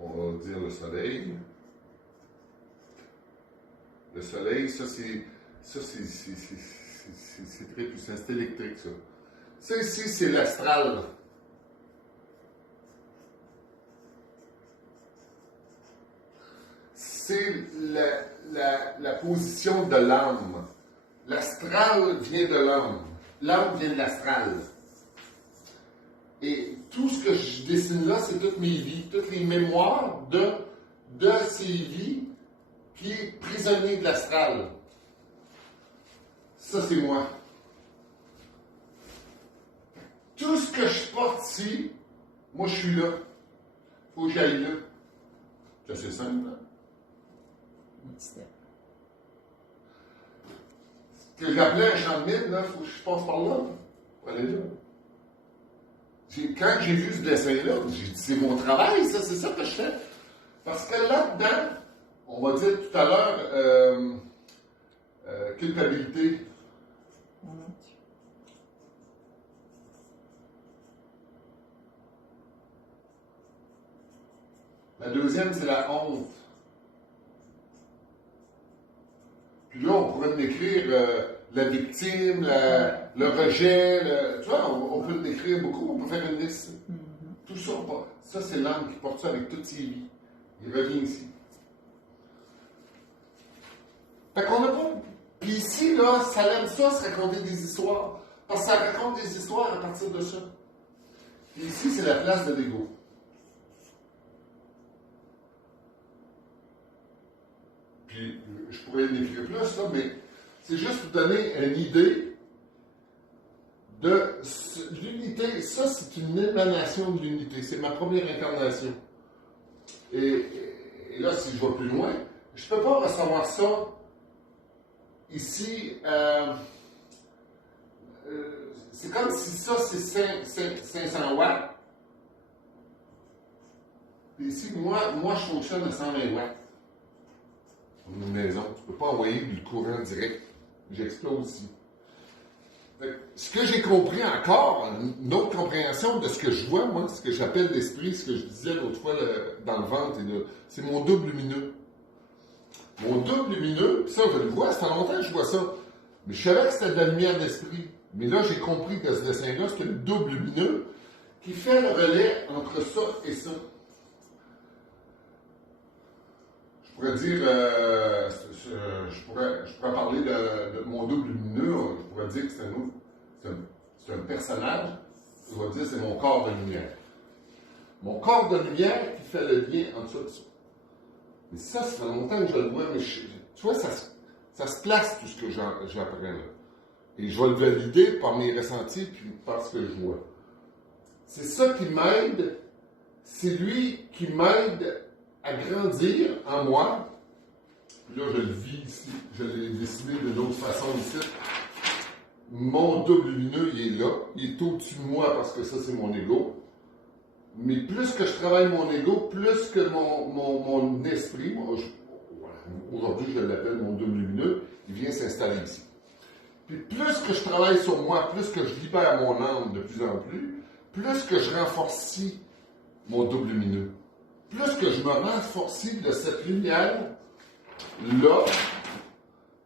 on va dire le soleil. Le soleil, ça c'est très puissant, c'est électrique ça. Ça ici, c'est l'astral. C'est la position de l'âme. L'astral vient de l'âme. L'âme vient de l'astral. Et tout ce que je dessine là, c'est toutes mes vies, toutes les mémoires de ces vies qui est prisonnier de l'astral. Ça, c'est moi. Tout ce que je porte ici, moi, je suis là. Il faut que j'aille là. C'est assez simple, hein? Ce que j'appelais un champ de mine, il faut que je passe par là. Pour aller là. Quand j'ai vu ce dessin-là, j'ai dit, c'est mon travail, ça, c'est ça que je fais. Parce que là-dedans, on va dire tout à l'heure, culpabilité. La deuxième, c'est la honte. Puis là, on pourrait décrire la victime, le rejet, tu vois, on peut le décrire beaucoup, on peut faire une liste. Tout ça, ça c'est l'âme qui porte ça avec toutes ses vies. Il revient ici. Fait qu'on a pas. Puis ici, là, ça aime ça, se raconter des histoires. Parce que ça raconte des histoires à partir de ça. Puis ici, c'est la place de l'ego. Puis, je pourrais l'écrire plus, là, mais c'est juste pour donner une idée de l'unité. Ça, c'est une émanation de l'unité. C'est ma première incarnation. Et là, si je vais plus loin, je ne peux pas recevoir ça ici. C'est comme si ça, c'est 500 watts. Et ici, moi, je fonctionne à 120 watts. Une maison. Tu ne peux pas envoyer du courant direct. J'explose ici. Ce que j'ai compris encore, une autre compréhension de ce que je vois, moi, ce que j'appelle l'esprit, ce que je disais l'autre fois dans le ventre, c'est mon double lumineux. Mon double lumineux, puis ça, je le vois, ça fait longtemps que je vois ça. Mais je savais que c'était de la lumière d'esprit. Mais là, j'ai compris que ce dessin-là, c'est le double lumineux qui fait le relais entre ça et ça. Je pourrais dire, je pourrais parler de mon double lumineux, je pourrais dire que c'est un personnage, je pourrais dire que c'est mon corps de lumière. Mon corps de lumière qui fait le lien entre ça et ça. Mais ça fait longtemps que je le vois, mais tu vois, ça se place tout ce que j'apprends là. Et je vais le valider par mes ressentis puis par ce que je vois. C'est ça qui m'aide, c'est lui qui m'aide à grandir en moi. Puis là, je le vis ici. Je l'ai décidé d'une autre façon ici. Mon double lumineux, il est là. Il est au-dessus de moi parce que ça, c'est mon ego. Mais plus que je travaille mon ego, plus que mon esprit, aujourd'hui, je l'appelle mon double lumineux, il vient s'installer ici. Puis plus que je travaille sur moi, plus que je libère mon âme de plus en plus que je renforce mon double lumineux. Plus que je me renforce de cette lumière-là,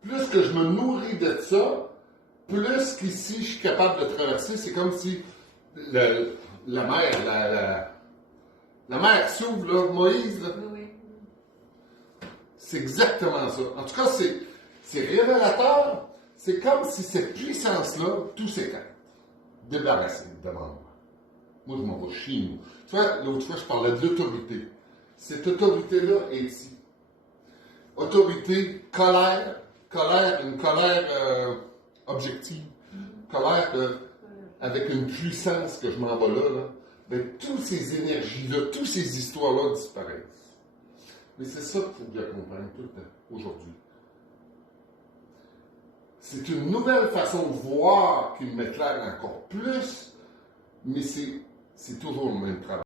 plus que je me nourris de ça, plus qu'ici je suis capable de traverser. C'est comme si la mer s'ouvre, là, Moïse, là. Oui. C'est exactement ça. En tout cas, c'est révélateur. C'est comme si cette puissance-là, tout s'écarte. Débarrassé devant moi. Moi, je m'en vais chez nous. Tu vois, l'autre fois, je parlais de l'autorité. Cette autorité-là est ici. Autorité, colère, une colère objective. Colère avec une puissance que je m'en vais là. Ben, toutes ces énergies-là, toutes ces histoires-là disparaissent. Mais c'est ça qu'il faut que je comprenne tout le temps, aujourd'hui. C'est une nouvelle façon de voir qui m'éclaire encore plus, mais c'est toujours le même travail.